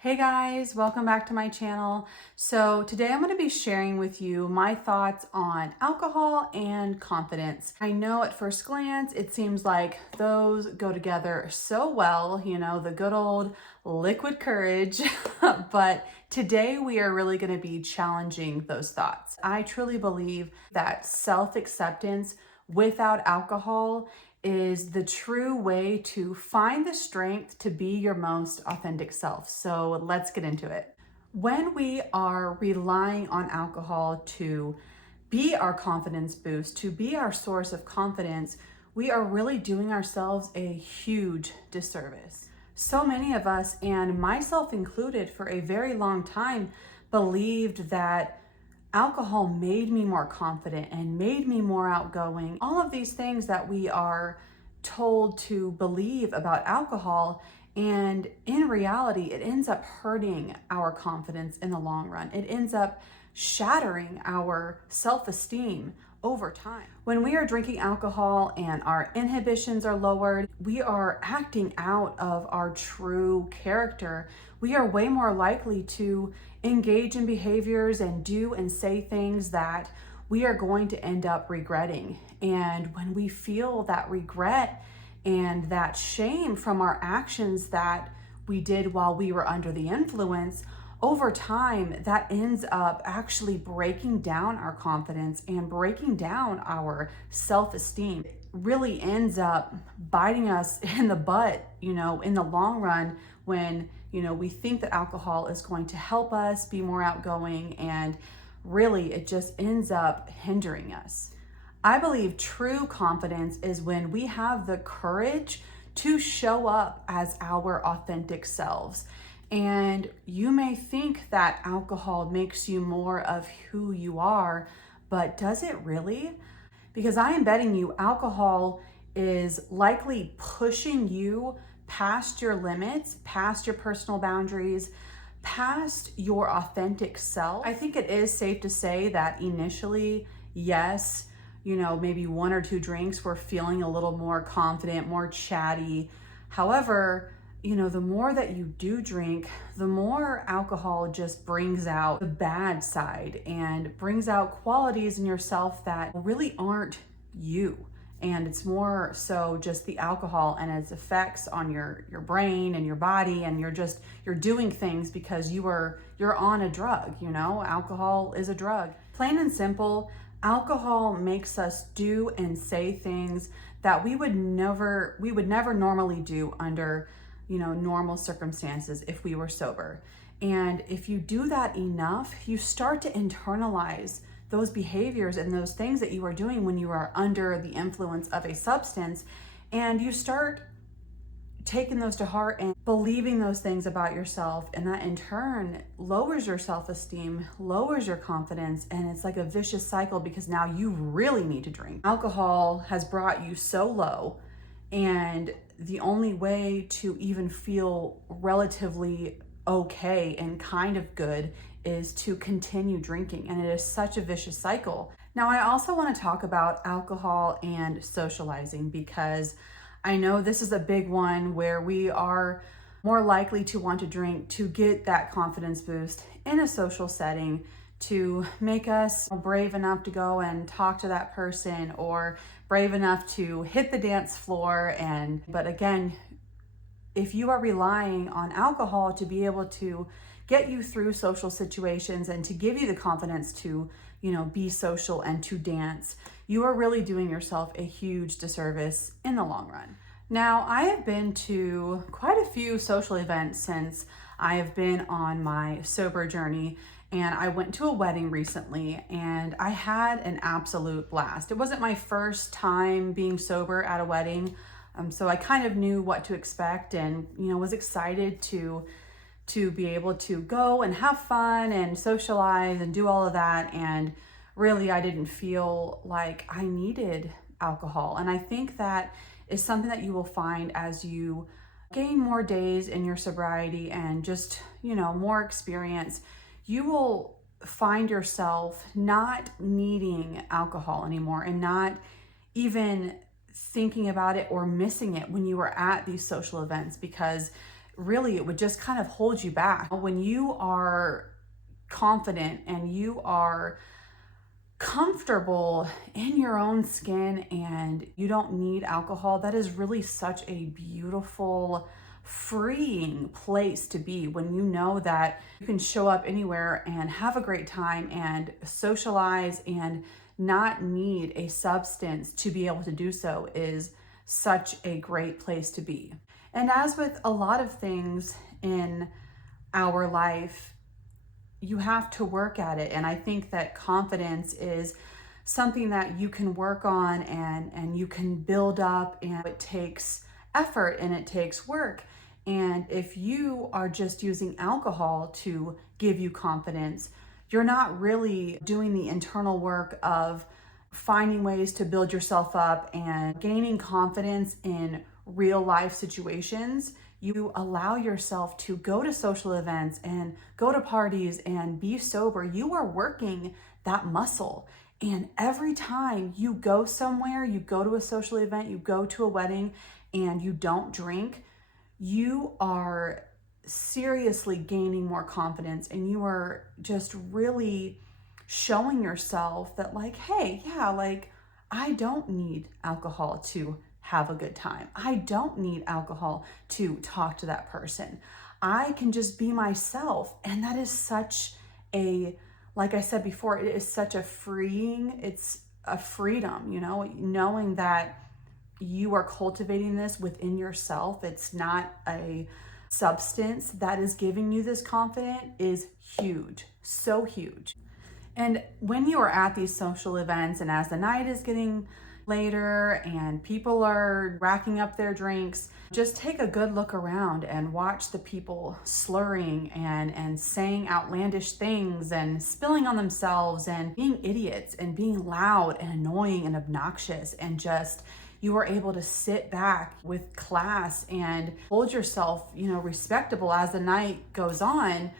Hey guys, welcome back to my channel. So today I'm going to be sharing with you my thoughts on alcohol and confidence. I know at first glance it seems like those go together so well, the good old liquid courage, but today we are really going to be challenging those thoughts. I truly believe that self-acceptance without alcohol is the true way to find the strength to be your most authentic self. So let's get into it. When we are relying on alcohol to be our confidence boost, to be our source of confidence, we are really doing ourselves a huge disservice. So many of us, and myself included for a very long time, believed that alcohol made me more confident and made me more outgoing. All of these things that we are told to believe about alcohol, and in reality, it ends up hurting our confidence in the long run. It ends up shattering our self-esteem over time. When we are drinking alcohol and our inhibitions are lowered, we are acting out of our true character. We are way more likely to engage in behaviors and do and say things that we are going to end up regretting. And when we feel that regret and that shame from our actions that we did while we were under the influence, over time, that ends up actually breaking down our confidence and breaking down our self-esteem. It really ends up biting us in the butt, in the long run when, we think that alcohol is going to help us be more outgoing, and really it just ends up hindering us. I believe true confidence is when we have the courage to show up as our authentic selves. And you may think that alcohol makes you more of who you are, but does it really? Because I am betting you alcohol is likely pushing you past your limits, past your personal boundaries, past your authentic self. I think it is safe to say that initially, yes, maybe one or two drinks, we're feeling a little more confident, more chatty. However, the more that you do drink, the more alcohol just brings out the bad side and brings out qualities in yourself that really aren't you. And it's more so just the alcohol and its effects on your brain and your body, and you're doing things because you're on a drug. Alcohol is a drug. Plain and simple, alcohol makes us do and say things that we would never normally do under normal circumstances if we were sober. And if you do that enough, you start to internalize those behaviors and those things that you are doing when you are under the influence of a substance, and you start taking those to heart and believing those things about yourself, and that in turn lowers your self-esteem, lowers your confidence, and it's like a vicious cycle because now you really need to drink. Alcohol has brought you so low, and the only way to even feel relatively okay and kind of good is to continue drinking, and it is such a vicious cycle. Now, I also want to talk about alcohol and socializing, because I know this is a big one where we are more likely to want to drink to get that confidence boost in a social setting, to make us brave enough to go and talk to that person, or brave enough to hit the dance floor. But again, if you are relying on alcohol to be able to get you through social situations and to give you the confidence to, be social and to dance, you are really doing yourself a huge disservice in the long run. Now, I have been to quite a few social events since I have been on my sober journey, and I went to a wedding recently and I had an absolute blast. It wasn't my first time being sober at a wedding, so I kind of knew what to expect, and was excited to be able to go and have fun and socialize and do all of that. And really, I didn't feel like I needed alcohol. And I think that is something that you will find as you gain more days in your sobriety and just, more experience. You will find yourself not needing alcohol anymore, and not even thinking about it or missing it when you are at these social events, because really it would just kind of hold you back. When you are confident and you are comfortable in your own skin and you don't need alcohol, that is really such a beautiful, freeing place to be, when you know that you can show up anywhere and have a great time and socialize and not need a substance to be able to do so is such a great place to be. And as with a lot of things in our life, you have to work at it. And I think that confidence is something that you can work on and you can build up, and it takes effort and it takes work. And if you are just using alcohol to give you confidence, you're not really doing the internal work of finding ways to build yourself up and gaining confidence in real life situations. You allow yourself to go to social events and go to parties and be sober. You are working that muscle. And every time you go somewhere, you go to a social event, you go to a wedding, and you don't drink, you are seriously gaining more confidence, and you are just really showing yourself that, like, hey, yeah, like, I don't need alcohol to have a good time. I don't need alcohol to talk to that person. I can just be myself. And that is such a, like I said before, it is such a freeing, it's a freedom, knowing that you are cultivating this within yourself. It's not a substance that is giving you this confidence is huge, so huge. And when you are at these social events and as the night is getting later and people are racking up their drinks, just take a good look around and watch the people slurring and saying outlandish things and spilling on themselves and being idiots and being loud and annoying and obnoxious, and just you are able to sit back with class and hold yourself, respectable as the night goes on.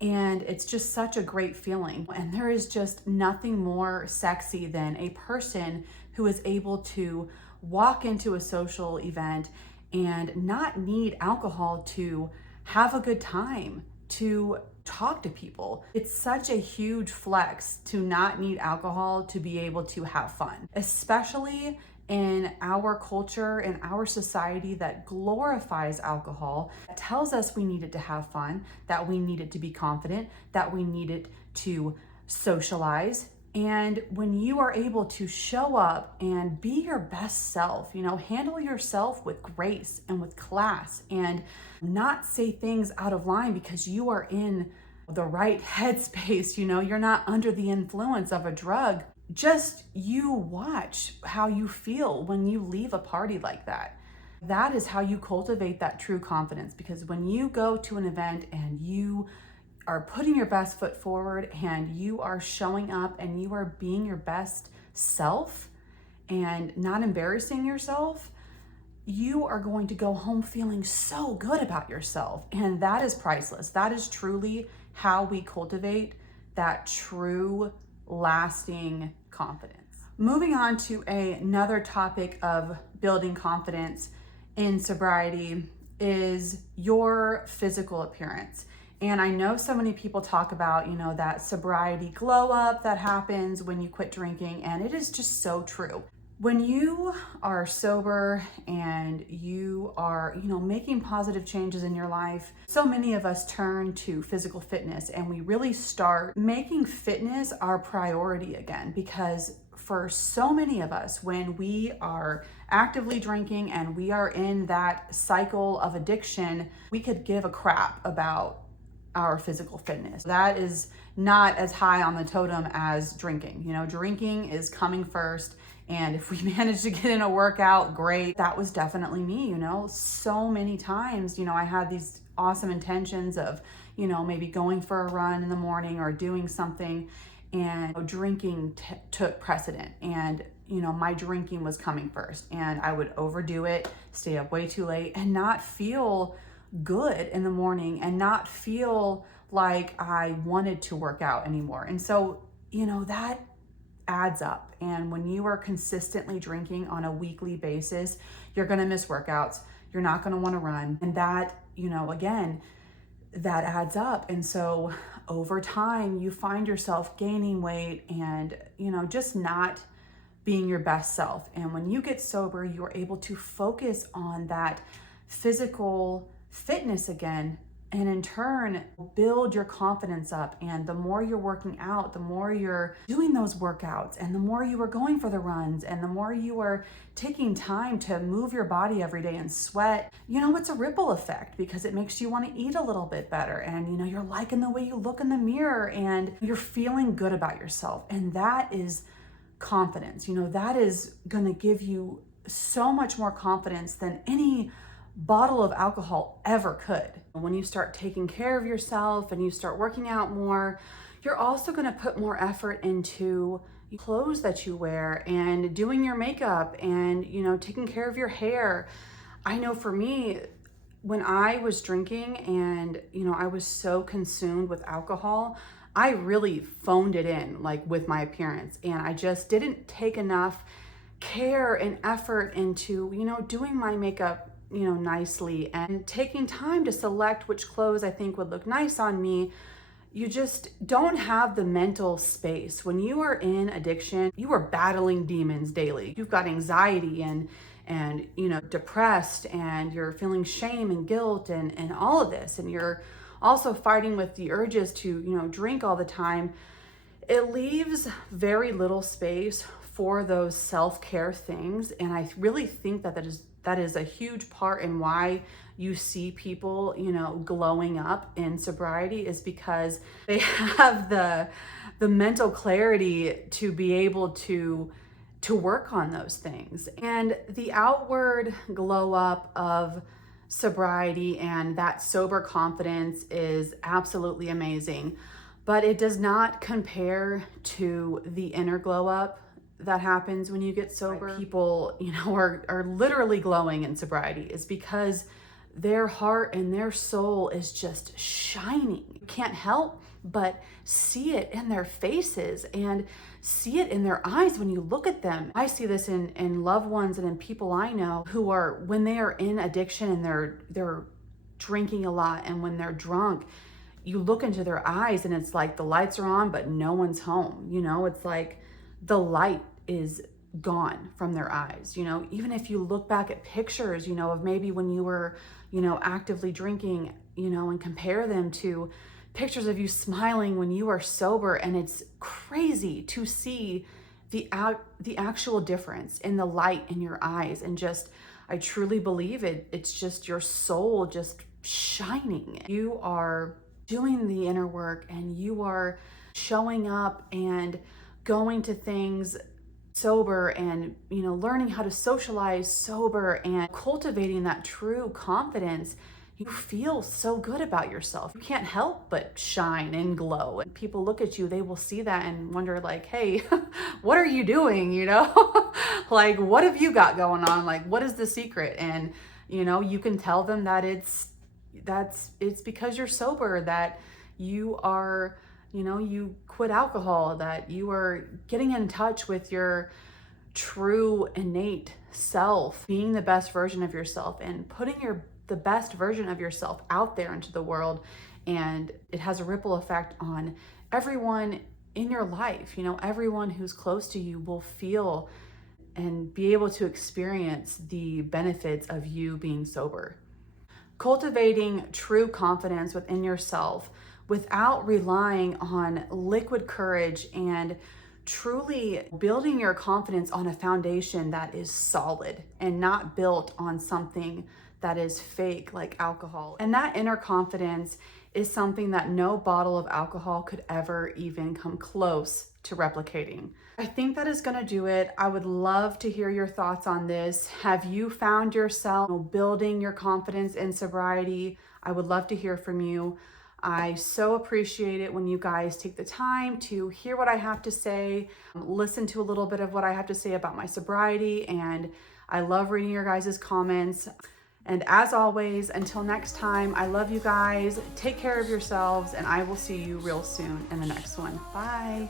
And it's just such a great feeling. And there is just nothing more sexy than a person who is able to walk into a social event and not need alcohol to have a good time, to talk to people. It's such a huge flex to not need alcohol to be able to have fun, especially in our culture, in our society that glorifies alcohol, that tells us we need it to have fun, that we need it to be confident, that we need it to socialize. And when you are able to show up and be your best self, handle yourself with grace and with class and not say things out of line because you are in the right headspace, you're not under the influence of a drug. Just you watch how you feel when you leave a party like that. That is how you cultivate that true confidence, because when you go to an event and you are putting your best foot forward and you are showing up and you are being your best self and not embarrassing yourself, you are going to go home feeling so good about yourself. And that is priceless. That is truly how we cultivate that true, lasting confidence. Moving on to another topic of building confidence in sobriety is your physical appearance. And I know so many people talk about, that sobriety glow up that happens when you quit drinking, and it is just so true. When you are sober and you are, making positive changes in your life, so many of us turn to physical fitness and we really start making fitness our priority again, because for so many of us, when we are actively drinking and we are in that cycle of addiction, we could give a crap about our physical fitness. That is not as high on the totem as drinking. Drinking is coming first. And if we manage to get in a workout, great. That was definitely me, so many times, I had these awesome intentions of, maybe going for a run in the morning or doing something, and drinking took precedent. And, my drinking was coming first, and I would overdo it, stay up way too late, and not feel good in the morning and not feel like I wanted to work out anymore. And so, that adds up. And when you are consistently drinking on a weekly basis, you're going to miss workouts. You're not going to want to run. And that you know, again, that adds up. And so over time, you find yourself gaining weight and, you know, just not being your best self. And when you get sober, you're able to focus on that physical fitness again, and in turn build your confidence up. And the more you're working out, the more you're doing those workouts, and the more you are going for the runs, and the more you are taking time to move your body every day and sweat, you know, it's a ripple effect, because it makes you want to eat a little bit better, and you know, you're liking the way you look in the mirror, and you're feeling good about yourself. And that is confidence. You know, that is going to give you so much more confidence than any bottle of alcohol ever could. When you start taking care of yourself and you start working out more, you're also going to put more effort into clothes that you wear and doing your makeup and, you know, taking care of your hair. I know for me, when I was drinking and, you know, I was so consumed with alcohol, I really phoned it in, like, with my appearance, and I just didn't take enough care and effort into, you know, doing my makeup, you know, nicely, and taking time to select which clothes I think would look nice on me. You just don't have the mental space. When you are in addiction, you are battling demons daily. You've got anxiety and you know, depressed, and you're feeling shame and guilt and all of this, and you're also fighting with the urges to, you know, drink all the time. It leaves very little space for those self-care things. And I really think that that is a huge part in why you see people, you know, glowing up in sobriety, is because they have the mental clarity to be able to work on those things. And the outward glow up of sobriety and that sober confidence is absolutely amazing, but it does not compare to the inner glow up that happens when you get sober. Right. People, you know, are literally glowing in sobriety is because their heart and their soul is just shining. You can't help but see it in their faces and see it in their eyes when you look at them. I see this in loved ones and in people I know who are, when they are in addiction and they're drinking a lot, and when they're drunk, you look into their eyes and it's like the lights are on, but no one's home. You know, it's like the light is gone from their eyes. You know, even if you look back at pictures, you know, of maybe when you were, you know, actively drinking, you know, and compare them to pictures of you smiling when you are sober, and it's crazy to see the actual difference in the light in your eyes. And just, I truly believe it's just your soul just shining. You are doing the inner work, and you are showing up and going to things sober, and, you know, learning how to socialize sober and cultivating that true confidence. You feel so good about yourself. You can't help but shine and glow. And people look at you, they will see that and wonder, like, hey, what are you doing? You know, like, what have you got going on? Like, what is the secret? And, you know, you can tell them that it's because you're sober, that you are, you know, you quit alcohol, that you are getting in touch with your true innate self, being the best version of yourself and putting the best version of yourself out there into the world. And it has a ripple effect on everyone in your life. You know, everyone who's close to you will feel and be able to experience the benefits of you being sober. Cultivating true confidence within yourself without relying on liquid courage, and truly building your confidence on a foundation that is solid and not built on something that is fake, like alcohol. And that inner confidence is something that no bottle of alcohol could ever even come close to replicating. I think that is gonna do it. I would love to hear your thoughts on this. Have you found yourself building your confidence in sobriety? I would love to hear from you. I so appreciate it when you guys take the time to hear what I have to say, listen to a little bit of what I have to say about my sobriety, and I love reading your guys' comments. And as always, until next time, I love you guys. Take care of yourselves, and I will see you real soon in the next one. Bye.